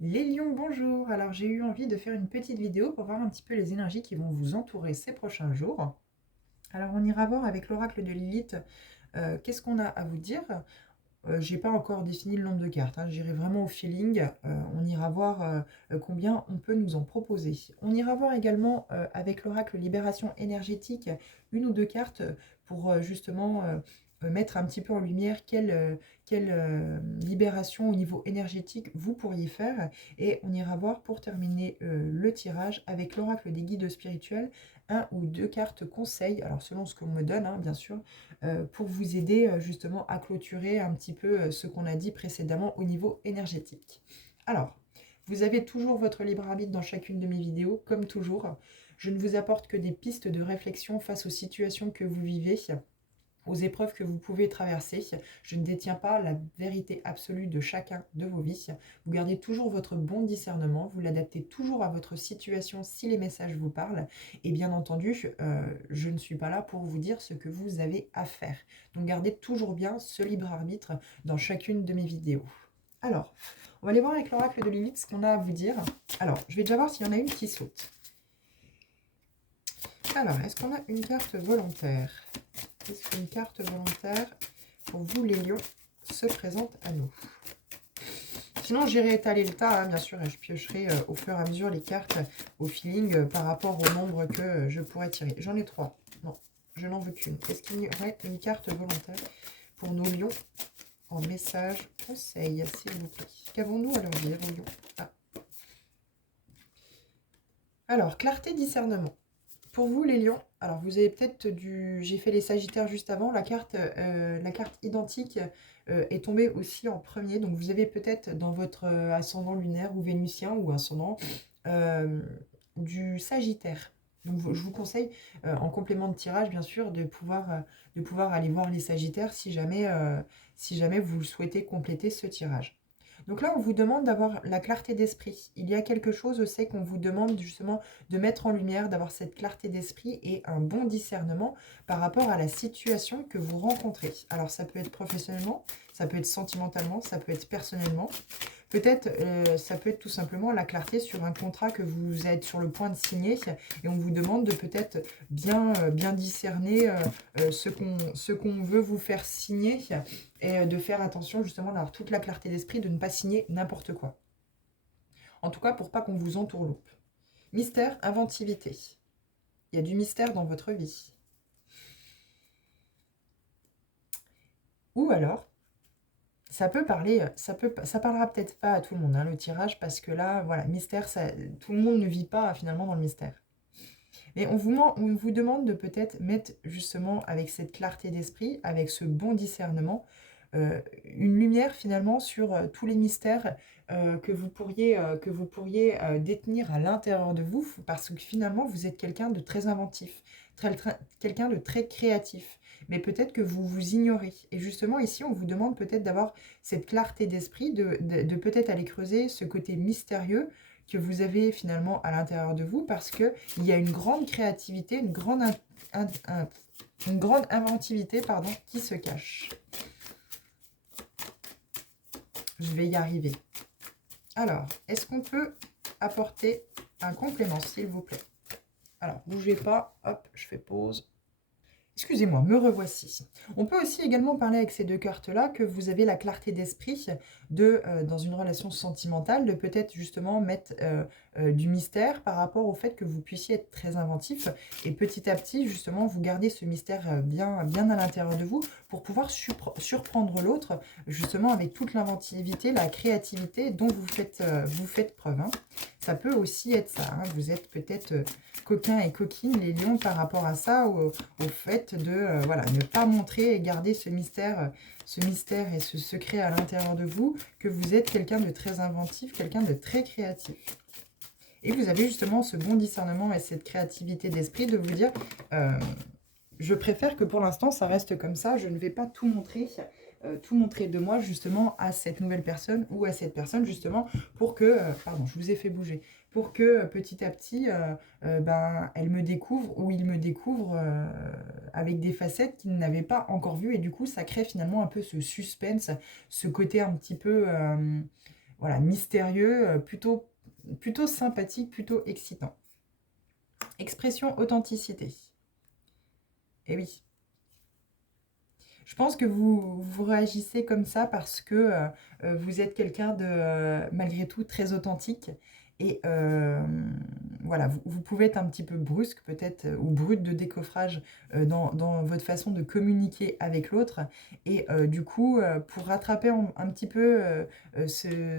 Les lions, bonjour! Alors j'ai eu envie de faire une petite vidéo pour voir un petit peu les énergies qui vont vous entourer ces prochains jours. Alors on ira voir avec l'oracle de Lilith, qu'est-ce qu'on a à vous dire. J'ai pas encore défini le nombre de cartes, hein, j'irai vraiment au feeling. On ira voir combien on peut nous en proposer. On ira voir également avec l'oracle libération énergétique une ou deux cartes pour justement mettre un petit peu en lumière quelle libération au niveau énergétique vous pourriez faire. Et on ira voir pour terminer le tirage avec l'oracle des guides spirituels, un ou deux cartes conseils, alors selon ce qu'on me donne, hein, bien sûr, pour vous aider justement à clôturer un petit peu ce qu'on a dit précédemment au niveau énergétique. Alors, vous avez toujours votre libre arbitre dans chacune de mes vidéos, comme toujours. Je ne vous apporte que des pistes de réflexion face aux situations que vous vivez, aux épreuves que vous pouvez traverser. Je ne détiens pas la vérité absolue de chacun de vos vies. Vous gardez toujours votre bon discernement, vous l'adaptez toujours à votre situation si les messages vous parlent. Et bien entendu, je ne suis pas là pour vous dire ce que vous avez à faire. Donc gardez toujours bien ce libre arbitre dans chacune de mes vidéos. Alors, on va aller voir avec l'oracle de Lilith ce qu'on a à vous dire. Alors, je vais déjà voir s'il y en a une qui saute. Alors, est-ce qu'on a une carte volontaire? Est-ce qu'une carte volontaire pour vous les lions se présente à nous? Sinon j'irai étaler le tas, hein, bien sûr, et je piocherai au fur et à mesure les cartes au feeling par rapport au nombre que je pourrais tirer. J'en ai 3. Non, je n'en veux qu'une. Est-ce qu'il y aurait une carte volontaire pour nos lions en message conseil, s'il vous plaît? Qu'avons-nous à leur dire aux lions? Ah. Alors, clarté, discernement. Pour vous les lions, alors vous avez peut-être du... J'ai fait les sagittaires juste avant, la carte identique est tombée aussi en premier. Donc vous avez peut-être dans votre ascendant lunaire ou vénusien ou ascendant euh, du sagittaire. Donc je vous conseille en complément de tirage bien sûr de pouvoir aller voir les sagittaires si jamais vous souhaitez compléter ce tirage. Donc là, on vous demande d'avoir la clarté d'esprit. Il y a quelque chose, c'est qu'on vous demande justement de mettre en lumière, d'avoir cette clarté d'esprit et un bon discernement par rapport à la situation que vous rencontrez. Alors ça peut être professionnellement, ça peut être sentimentalement, ça peut être personnellement. Peut-être, ça peut être tout simplement la clarté sur un contrat que vous êtes sur le point de signer et on vous demande de peut-être bien discerner ce qu'on veut vous faire signer et de faire attention justement d'avoir toute la clarté d'esprit, de ne pas signer n'importe quoi. En tout cas, pour pas qu'on vous entourloupe. Mystère, inventivité. Il y a du mystère dans votre vie. Ou alors, ça peut parler, ça parlera peut-être pas à tout le monde, hein, le tirage, parce que là, voilà, mystère, ça, tout le monde ne vit pas finalement dans le mystère. Mais on vous demande de peut-être mettre justement avec cette clarté d'esprit, avec ce bon discernement, une lumière finalement sur tous les mystères que vous pourriez détenir à l'intérieur de vous, parce que finalement vous êtes quelqu'un de très inventif, quelqu'un de très créatif, mais peut-être que vous vous ignorez. Et justement ici on vous demande peut-être d'avoir cette clarté d'esprit, de peut-être aller creuser ce côté mystérieux que vous avez finalement à l'intérieur de vous, parce qu'il y a une grande créativité, une grande inventivité pardon, qui se cache. Je vais y arriver. Alors, est-ce qu'on peut apporter un complément, s'il vous plaît? Alors, bougez pas. Hop, je fais pause. Excusez-moi, me revoici. On peut aussi également parler avec ces deux cartes-là que vous avez la clarté d'esprit dans une relation sentimentale, de peut-être justement mettre du mystère par rapport au fait que vous puissiez être très inventif et petit à petit, justement, vous gardez ce mystère bien à l'intérieur de vous pour pouvoir surprendre l'autre, justement, avec toute l'inventivité, la créativité dont vous faites preuve. Hein. Ça peut aussi être ça. Hein. Vous êtes peut-être coquin et coquine, les lions, par rapport à ça, au fait de voilà, ne pas montrer et garder ce mystère et ce secret à l'intérieur de vous, que vous êtes quelqu'un de très inventif, quelqu'un de très créatif. Et vous avez justement ce bon discernement et cette créativité d'esprit de vous dire je préfère que pour l'instant ça reste comme ça, je ne vais pas tout montrer de moi justement à cette nouvelle personne ou à cette personne justement pour que, pardon, je vous ai fait bouger, pour que petit à petit, ben, elle me découvre ou il me découvre avec des facettes qu'il n'avait pas encore vues et du coup ça crée finalement un peu ce suspense, ce côté un petit peu voilà, mystérieux, plutôt sympathique, plutôt excitant. Expression authenticité. Eh oui. Je pense que vous réagissez comme ça parce que vous êtes quelqu'un de, malgré tout, très authentique. Et voilà, vous pouvez être un petit peu brusque peut-être, ou brute de décoffrage dans votre façon de communiquer avec l'autre. Et du coup, pour rattraper un petit peu ce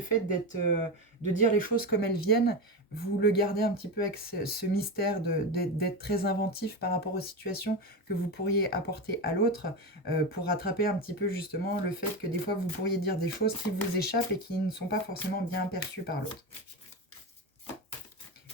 fait de dire les choses comme elles viennent, vous le gardez un petit peu avec ce mystère d'être très inventif par rapport aux situations que vous pourriez apporter à l'autre pour rattraper un petit peu justement le fait que des fois vous pourriez dire des choses qui vous échappent et qui ne sont pas forcément bien perçues par l'autre.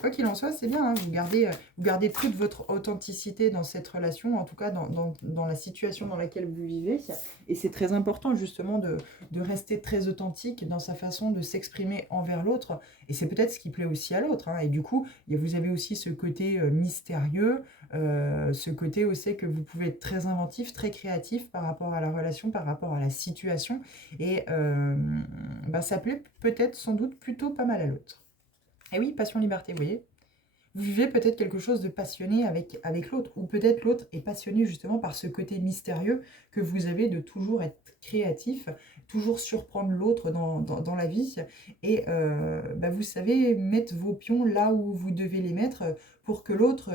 Quoi qu'il en soit, c'est bien, hein, vous gardez toute votre authenticité dans cette relation, en tout cas dans la situation dans laquelle vous vivez. Et c'est très important justement de rester très authentique dans sa façon de s'exprimer envers l'autre. Et c'est peut-être ce qui plaît aussi à l'autre, hein. Et du coup, vous avez aussi ce côté mystérieux, ce côté aussi que vous pouvez être très inventif, très créatif par rapport à la relation, par rapport à la situation. Et ça plaît peut-être sans doute plutôt pas mal à l'autre. Et oui, passion-liberté, vous voyez. Vous vivez peut-être quelque chose de passionné avec l'autre, ou peut-être l'autre est passionné justement par ce côté mystérieux que vous avez de toujours être créatif, toujours surprendre l'autre dans la vie, et vous savez mettre vos pions là où vous devez les mettre pour que l'autre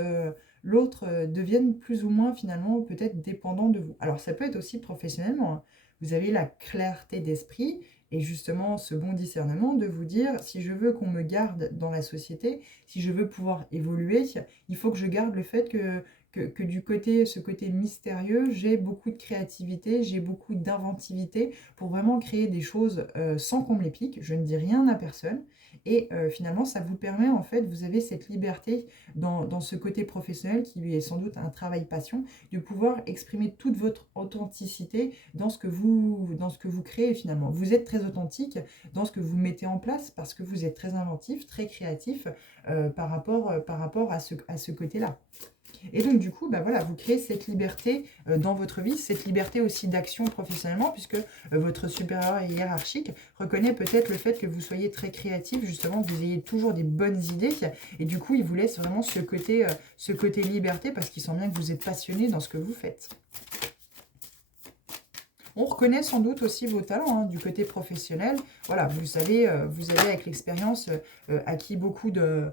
devienne plus ou moins finalement peut-être dépendant de vous. Alors ça peut être aussi professionnellement, hein. Vous avez la clarté d'esprit, et justement ce bon discernement de vous dire, si je veux qu'on me garde dans la société, si je veux pouvoir évoluer, il faut que je garde le fait que du côté, ce côté mystérieux, j'ai beaucoup de créativité, j'ai beaucoup d'inventivité pour vraiment créer des choses sans qu'on me les pique. Je ne dis rien à personne. Et finalement, ça vous permet, en fait, vous avez cette liberté dans ce côté professionnel qui lui est sans doute un travail passion, de pouvoir exprimer toute votre authenticité dans ce que vous créez finalement. Vous êtes très authentique dans ce que vous mettez en place parce que vous êtes très inventif, très créatif par rapport à ce côté-là. Et donc du coup, voilà, vous créez cette liberté dans votre vie, cette liberté aussi d'action professionnellement, puisque votre supérieur hiérarchique reconnaît peut-être le fait que vous soyez très créatif, justement, que vous ayez toujours des bonnes idées, et du coup, il vous laisse vraiment ce côté liberté, parce qu'il sent bien que vous êtes passionné dans ce que vous faites. On reconnaît sans doute aussi vos talents du côté professionnel. Voilà, vous avez avec l'expérience acquis beaucoup de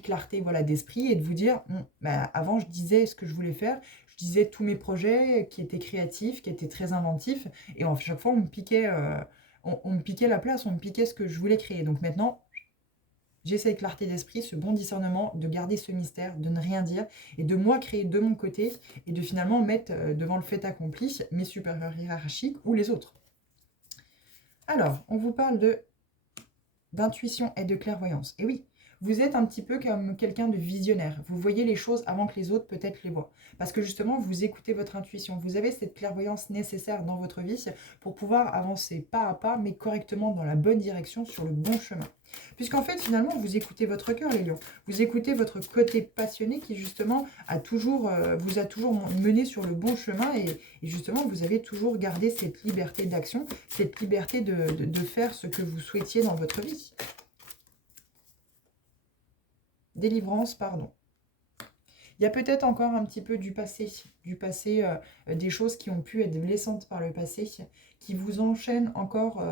clarté, voilà, d'esprit, et de vous dire, avant je disais ce que je voulais faire, je disais tous mes projets qui étaient créatifs, qui étaient très inventifs, et à chaque fois on me piquait, on me piquait la place, on me piquait ce que je voulais créer. Donc maintenant, j'ai cette clarté d'esprit, ce bon discernement, de garder ce mystère, de ne rien dire, et de moi créer de mon côté, et de finalement mettre devant le fait accompli mes supérieurs hiérarchiques ou les autres. Alors, on vous parle d'intuition et de clairvoyance. Et oui, vous êtes un petit peu comme quelqu'un de visionnaire. Vous voyez les choses avant que les autres peut-être les voient. Parce que justement, vous écoutez votre intuition. Vous avez cette clairvoyance nécessaire dans votre vie pour pouvoir avancer pas à pas, mais correctement dans la bonne direction, sur le bon chemin. Puisqu'en fait, finalement, vous écoutez votre cœur, les lions. Vous écoutez votre côté passionné qui, justement, vous a toujours mené sur le bon chemin. Et justement, vous avez toujours gardé cette liberté d'action, cette liberté de faire ce que vous souhaitiez dans votre vie. Délivrance, pardon. Il y a peut-être encore un petit peu du passé, des choses qui ont pu être blessantes par le passé, qui vous enchaînent encore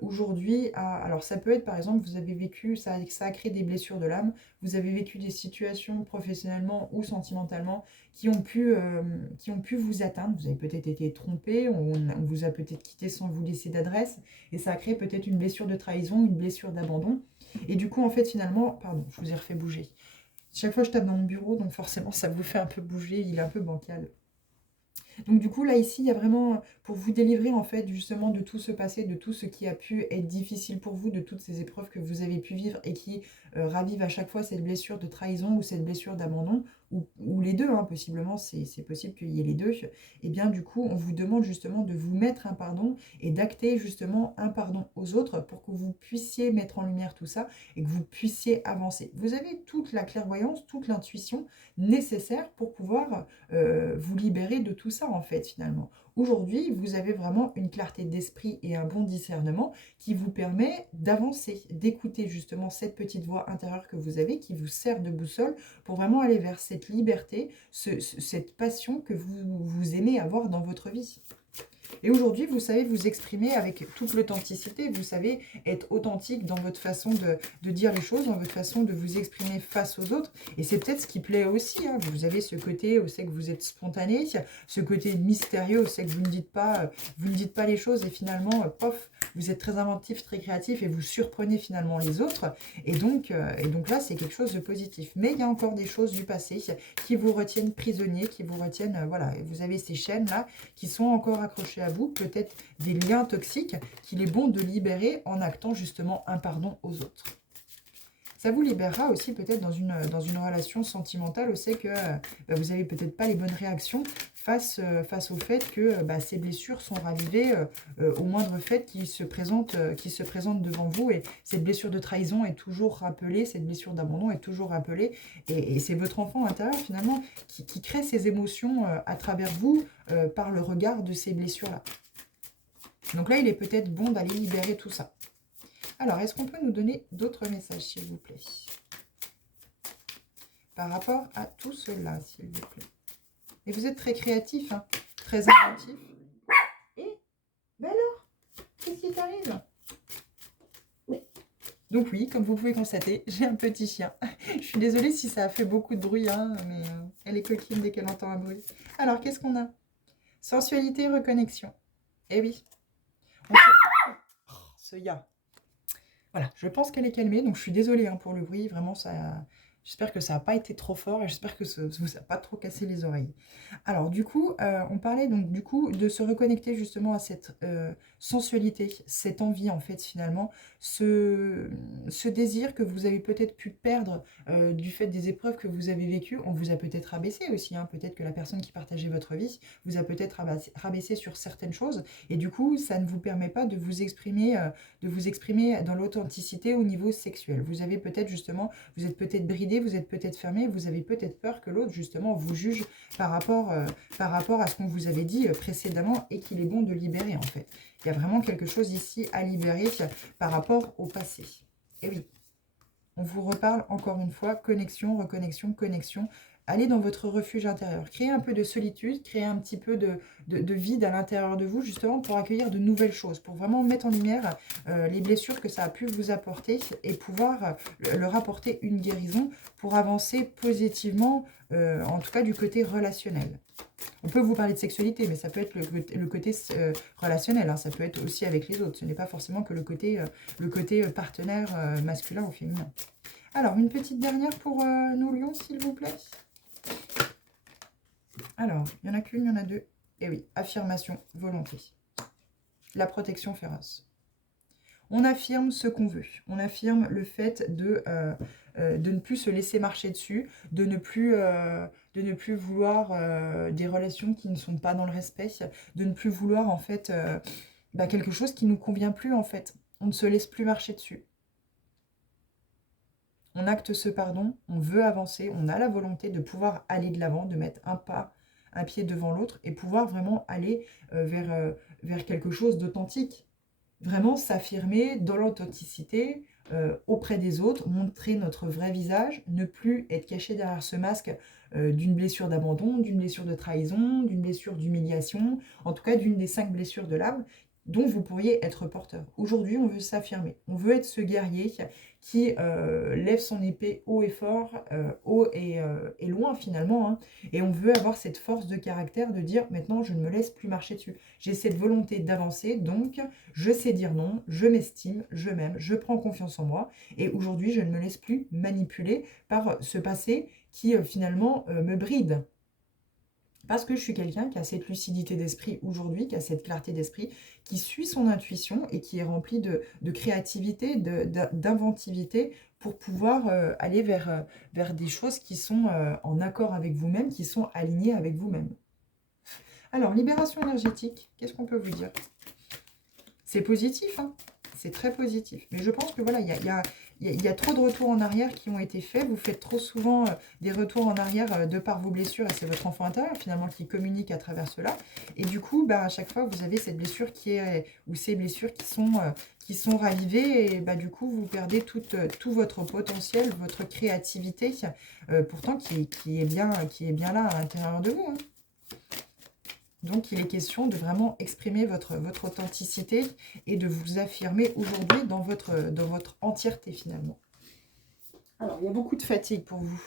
aujourd'hui. Alors ça peut être par exemple, vous avez vécu, ça a créé des blessures de l'âme, vous avez vécu des situations professionnellement ou sentimentalement qui ont pu vous atteindre. Vous avez peut-être été trompé, on vous a peut-être quitté sans vous laisser d'adresse, et ça a créé peut-être une blessure de trahison, une blessure d'abandon. Et du coup, en fait, finalement, pardon, je vous ai refait bouger. Chaque fois, je tape dans mon bureau, donc forcément, ça vous fait un peu bouger, il est un peu bancal. Donc du coup, là, ici, il y a vraiment, pour vous délivrer, en fait, justement, de tout ce passé, de tout ce qui a pu être difficile pour vous, de toutes ces épreuves que vous avez pu vivre et qui ravivent à chaque fois cette blessure de trahison ou cette blessure d'abandon, ou les deux, hein, possiblement, c'est possible qu'il y ait les deux. Et bien, du coup, on vous demande justement de vous mettre un pardon et d'acter justement un pardon aux autres pour que vous puissiez mettre en lumière tout ça et que vous puissiez avancer. Vous avez toute la clairvoyance, toute l'intuition nécessaire pour pouvoir vous libérer de tout ça, en fait, finalement. Aujourd'hui, vous avez vraiment une clarté d'esprit et un bon discernement qui vous permet d'avancer, d'écouter justement cette petite voix intérieure que vous avez, qui vous sert de boussole pour vraiment aller vers cette liberté, cette passion que vous aimez avoir dans votre vie. Et aujourd'hui, vous savez vous exprimer avec toute l'authenticité, vous savez être authentique dans votre façon de dire les choses, dans votre façon de vous exprimer face aux autres. Et c'est peut-être ce qui plaît aussi, hein. Vous avez ce côté, c'est que vous êtes spontané, ce côté mystérieux, c'est que vous ne dites pas les choses et finalement, pof, vous êtes très inventif, très créatif et vous surprenez finalement les autres. Et donc là, c'est quelque chose de positif. Mais il y a encore des choses du passé qui vous retiennent prisonnier, qui vous retiennent, voilà, vous avez ces chaînes-là qui sont encore accrochées à vous, peut-être des liens toxiques qu'il est bon de libérer en actant justement un pardon aux autres. Ça vous libérera aussi peut-être dans une relation sentimentale où c'est que vous n'avez peut-être pas les bonnes réactions face au fait que ces blessures sont ravivées au moindre fait qui se présente devant vous. Et cette blessure de trahison est toujours rappelée, cette blessure d'abandon est toujours rappelée. Et c'est votre enfant intérieur finalement qui crée ces émotions à travers vous par le regard de ces blessures-là. Donc là, il est peut-être bon d'aller libérer tout ça. Alors, est-ce qu'on peut nous donner d'autres messages, s'il vous plaît? Par rapport à tout cela, s'il vous plaît. Et vous êtes très créatif, hein, très inventif. Et, ben alors, qu'est-ce qui t'arrive? Donc oui, comme vous pouvez constater, j'ai un petit chien. Je suis désolée si ça a fait beaucoup de bruit, hein, mais elle est coquine dès qu'elle entend un bruit. Alors, qu'est-ce qu'on a? Sensualité, reconnexion. Eh oui. Oh, ce ya. Voilà, je pense qu'elle est calmée, donc je suis désolée hein, pour le bruit. Vraiment, j'espère que ça n'a pas été trop fort et j'espère que ça vous a pas trop cassé les oreilles. Alors, du coup, on parlait donc du coup de se reconnecter justement à cette sensualité, cette envie en fait finalement, ce désir que vous avez peut-être pu perdre du fait des épreuves que vous avez vécues. On vous a peut-être rabaissé aussi, hein, peut-être que la personne qui partageait votre vie vous a peut-être rabaissé sur certaines choses et du coup, ça ne vous permet pas de vous exprimer dans l'authenticité au niveau sexuel. Vous avez peut-être justement, vous êtes peut-être bridé, vous êtes peut-être fermé, vous avez peut-être peur que l'autre justement vous juge par rapport à ce qu'on vous avait dit précédemment et qu'il est bon de libérer en fait. Il y a vraiment quelque chose ici à libérer par rapport au passé. Et oui, on vous reparle encore une fois, connexion, reconnexion, connexion. Allez dans votre refuge intérieur. Créez un peu de solitude, créez un petit peu de vide à l'intérieur de vous, justement pour accueillir de nouvelles choses, pour vraiment mettre en lumière les blessures que ça a pu vous apporter et pouvoir leur apporter une guérison pour avancer positivement, en tout cas du côté relationnel. On peut vous parler de sexualité, mais ça peut être le côté relationnel, hein. Ça peut être aussi avec les autres. Ce n'est pas forcément que le côté partenaire masculin ou féminin. Alors, une petite dernière pour nos lions, s'il vous plaît. Alors, il n'y en a qu'une, il y en a deux. Et oui, affirmation, volonté. La protection féroce. On affirme ce qu'on veut. On affirme le fait de ne plus se laisser marcher dessus, de ne plus vouloir des relations qui ne sont pas dans le respect, de ne plus vouloir en fait quelque chose qui ne nous convient plus en fait. On ne se laisse plus marcher dessus. On acte ce pardon, on veut avancer, on a la volonté de pouvoir aller de l'avant, de mettre un pied devant l'autre et pouvoir vraiment aller vers quelque chose d'authentique. Vraiment s'affirmer dans l'authenticité auprès des autres, montrer notre vrai visage, ne plus être caché derrière ce masque d'une blessure d'abandon, d'une blessure de trahison, d'une blessure d'humiliation, en tout cas d'une des 5 blessures de l'âme dont vous pourriez être porteur. Aujourd'hui, on veut s'affirmer, on veut être ce guerrier qui lève son épée haut et fort, haut et loin finalement, hein, et on veut avoir cette force de caractère de dire maintenant je ne me laisse plus marcher dessus. J'ai cette volonté d'avancer, donc je sais dire non, je m'estime, je m'aime, je prends confiance en moi, et aujourd'hui je ne me laisse plus manipuler par ce passé qui finalement me bride. Parce que je suis quelqu'un qui a cette lucidité d'esprit aujourd'hui, qui a cette clarté d'esprit, qui suit son intuition et qui est rempli de créativité, d'inventivité pour pouvoir aller vers des choses qui sont en accord avec vous-même, qui sont alignées avec vous-même. Alors, libération énergétique, qu'est-ce qu'on peut vous dire? C'est positif, hein, c'est très positif. Mais je pense que voilà, il il y a trop de retours en arrière qui ont été faits. Vous faites trop souvent des retours en arrière de par vos blessures. Et c'est votre enfant intérieur, finalement, qui communique à travers cela. Et du coup, bah, à chaque fois, vous avez cette blessure qui est... ou ces blessures qui sont ravivées. Et bah, du coup, vous perdez tout votre potentiel, votre créativité, pourtant qui est bien là à l'intérieur de vous. Hein. Donc, il est question de vraiment exprimer votre authenticité et de vous affirmer aujourd'hui dans votre entièreté, finalement. Alors, il y a beaucoup de fatigue pour vous.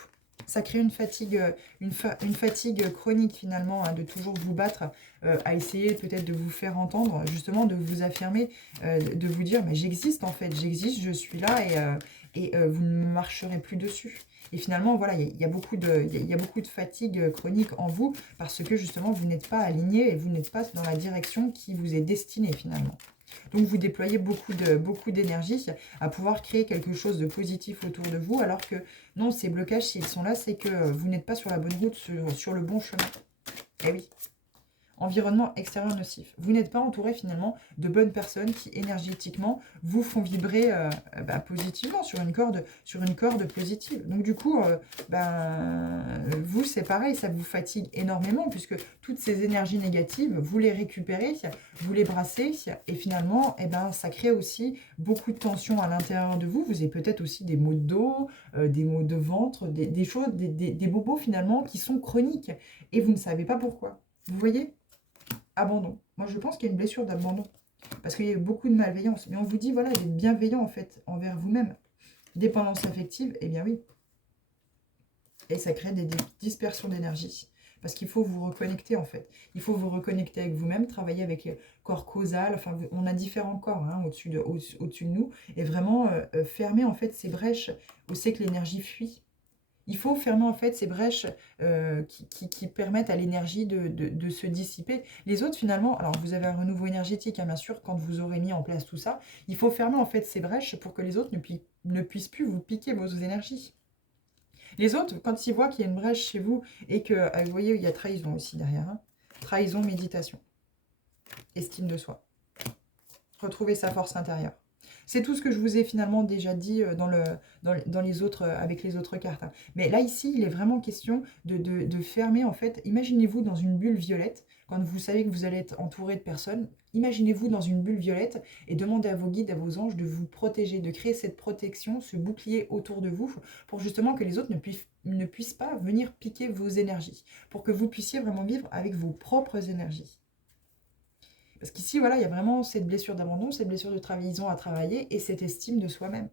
Ça crée une fatigue, une fatigue chronique, finalement, hein, de toujours vous battre, à essayer peut-être de vous faire entendre, justement, de vous affirmer, de vous dire, mais j'existe, en fait, j'existe, je suis là, et vous ne marcherez plus dessus. Et finalement, voilà, il y a beaucoup de fatigue chronique en vous parce que justement, vous n'êtes pas aligné et vous n'êtes pas dans la direction qui vous est destinée finalement. Donc, vous déployez beaucoup d'énergie à pouvoir créer quelque chose de positif autour de vous alors que non, ces blocages, s'ils sont là, c'est que vous n'êtes pas sur la bonne route, sur le bon chemin. Eh oui. Environnement extérieur nocif. Vous n'êtes pas entouré finalement de bonnes personnes qui énergétiquement vous font vibrer positivement sur une corde positive. Donc du coup, vous c'est pareil, ça vous fatigue énormément puisque toutes ces énergies négatives, vous les récupérez, vous les brassez et finalement, ça crée aussi beaucoup de tension à l'intérieur de vous. Vous avez peut-être aussi des maux de dos, des maux de ventre, des choses, des bobos finalement qui sont chroniques et vous ne savez pas pourquoi. Vous voyez ? Abandon. Moi, je pense qu'il y a une blessure d'abandon. Parce qu'il y a eu beaucoup de malveillance. Mais on vous dit, voilà, d'être bienveillant, en fait, envers vous-même. Dépendance affective, eh bien oui. Et ça crée des dispersions d'énergie. Parce qu'il faut vous reconnecter, en fait. Il faut vous reconnecter avec vous-même, travailler avec le corps causal. Enfin, on a différents corps hein, au-dessus de nous. Et vraiment fermer, en fait, ces brèches où c'est que l'énergie fuit. Il faut fermer en fait ces brèches qui permettent à l'énergie de se dissiper. Les autres finalement, alors vous avez un renouveau énergétique hein, bien sûr quand vous aurez mis en place tout ça, il faut fermer en fait ces brèches pour que les autres ne puissent plus vous piquer vos énergies. Les autres, quand ils voient qu'il y a une brèche chez vous et que, vous voyez, il y a trahison aussi derrière. Hein. Trahison, méditation, estime de soi, retrouver sa force intérieure. C'est tout ce que je vous ai finalement déjà dit dans les autres, avec les autres cartes. Hein. Mais là, ici, il est vraiment question de fermer, en fait. Imaginez-vous dans une bulle violette, quand vous savez que vous allez être entouré de personnes. Imaginez-vous dans une bulle violette et demandez à vos guides, à vos anges de vous protéger, de créer cette protection, ce bouclier autour de vous, pour justement que les autres ne puissent pas venir piquer vos énergies, pour que vous puissiez vraiment vivre avec vos propres énergies. Parce qu'ici, voilà, il y a vraiment cette blessure d'abandon, cette blessure de trahison à travailler et cette estime de soi-même.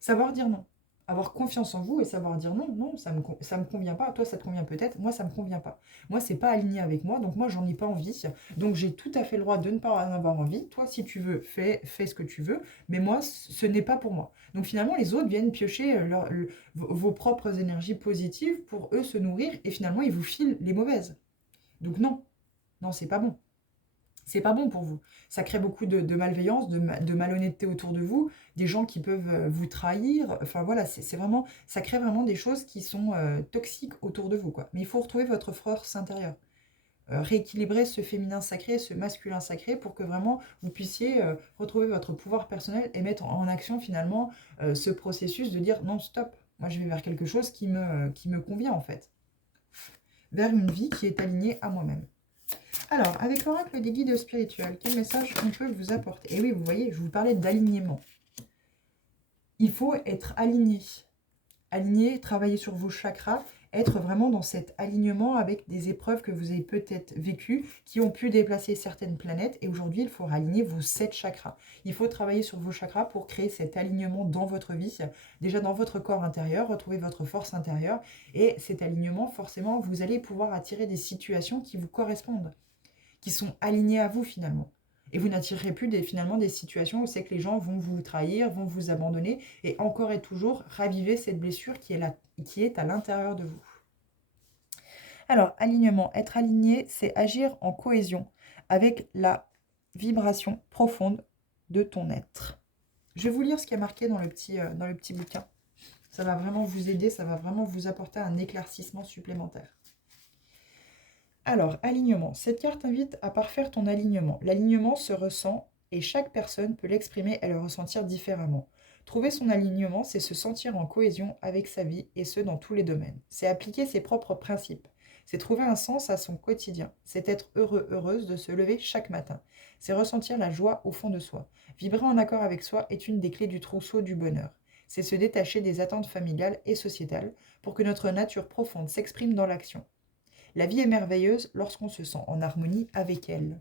Savoir dire non. Avoir confiance en vous et savoir dire non, non, ça me convient pas. Toi, ça te convient peut-être. Moi, ça me convient pas. Moi, c'est pas aligné avec moi, donc moi, j'en ai pas envie. Donc, j'ai tout à fait le droit de ne pas en avoir envie. Toi, si tu veux, fais ce que tu veux. Mais moi, ce n'est pas pour moi. Donc, finalement, les autres viennent piocher vos propres énergies positives pour eux se nourrir et finalement, ils vous filent les mauvaises. Donc, non. Non, c'est pas bon. C'est pas bon pour vous. Ça crée beaucoup de malveillance, de malhonnêteté autour de vous, des gens qui peuvent vous trahir. Enfin voilà, c'est vraiment, ça crée vraiment des choses qui sont toxiques autour de vous, quoi. Mais il faut retrouver votre force intérieure. Rééquilibrer ce féminin sacré, ce masculin sacré, pour que vraiment vous puissiez retrouver votre pouvoir personnel et mettre en action finalement ce processus de dire non, stop, moi je vais vers quelque chose qui me convient en fait. Vers une vie qui est alignée à moi-même. Alors, avec l'oracle des guides spirituels, quel message on peut vous apporter? Et oui, vous voyez, je vous parlais d'alignement. Il faut être aligné. Aligné, travailler sur vos chakras, être vraiment dans cet alignement avec des épreuves que vous avez peut-être vécues, qui ont pu déplacer certaines planètes. Et aujourd'hui, il faut aligner vos 7 chakras. Il faut travailler sur vos chakras pour créer cet alignement dans votre vie, déjà dans votre corps intérieur, retrouver votre force intérieure. Et cet alignement, forcément, vous allez pouvoir attirer des situations qui vous correspondent, qui sont alignés à vous finalement. Et vous n'attirerez plus finalement des situations où c'est que les gens vont vous trahir, vont vous abandonner et encore et toujours raviver cette blessure qui est à l'intérieur de vous. Alors, alignement. Être aligné, c'est agir en cohésion avec la vibration profonde de ton être. Je vais vous lire ce qui est marqué dans le petit bouquin. Ça va vraiment vous aider, ça va vraiment vous apporter un éclaircissement supplémentaire. Alors, alignement. Cette carte invite à parfaire ton alignement. L'alignement se ressent et chaque personne peut l'exprimer et le ressentir différemment. Trouver son alignement, c'est se sentir en cohésion avec sa vie, et ce, dans tous les domaines. C'est appliquer ses propres principes. C'est trouver un sens à son quotidien. C'est être heureux, heureuse de se lever chaque matin. C'est ressentir la joie au fond de soi. Vibrer en accord avec soi est une des clés du trousseau du bonheur. C'est se détacher des attentes familiales et sociétales pour que notre nature profonde s'exprime dans l'action. La vie est merveilleuse lorsqu'on se sent en harmonie avec elle.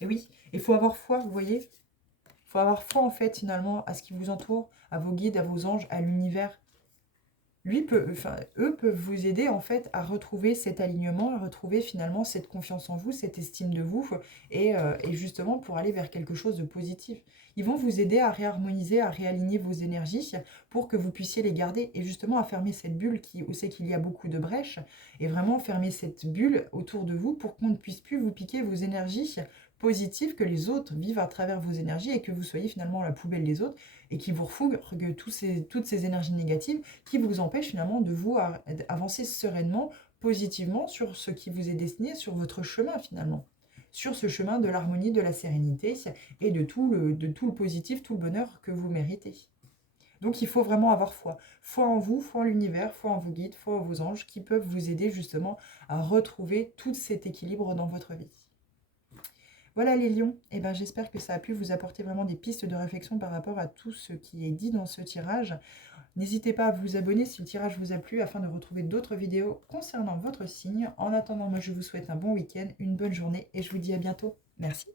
Et oui, il faut avoir foi, vous voyez. Il faut avoir foi en fait finalement à ce qui vous entoure, à vos guides, à vos anges, à l'univers. Eux peuvent vous aider en fait à retrouver cet alignement, à retrouver finalement cette confiance en vous, cette estime de vous, et justement pour aller vers quelque chose de positif. Ils vont vous aider à réharmoniser, à réaligner vos énergies pour que vous puissiez les garder et justement à fermer cette bulle où c'est qu'il y a beaucoup de brèches, et vraiment fermer cette bulle autour de vous pour qu'on ne puisse plus vous piquer vos énergies positives, que les autres vivent à travers vos énergies et que vous soyez finalement la poubelle des autres et qui vous refourguent toutes ces énergies négatives qui vous empêche finalement de vous avancer sereinement, positivement sur ce qui vous est destiné, sur votre chemin finalement, sur ce chemin de l'harmonie, de la sérénité et de tout le positif, tout le bonheur que vous méritez. Donc il faut vraiment avoir foi. Foi en vous, foi en l'univers, foi en vos guides, foi en vos anges qui peuvent vous aider justement à retrouver tout cet équilibre dans votre vie. Voilà les lions, et ben, j'espère que ça a pu vous apporter vraiment des pistes de réflexion par rapport à tout ce qui est dit dans ce tirage. N'hésitez pas à vous abonner si le tirage vous a plu afin de retrouver d'autres vidéos concernant votre signe. En attendant, moi je vous souhaite un bon week-end, une bonne journée et je vous dis à bientôt. Merci.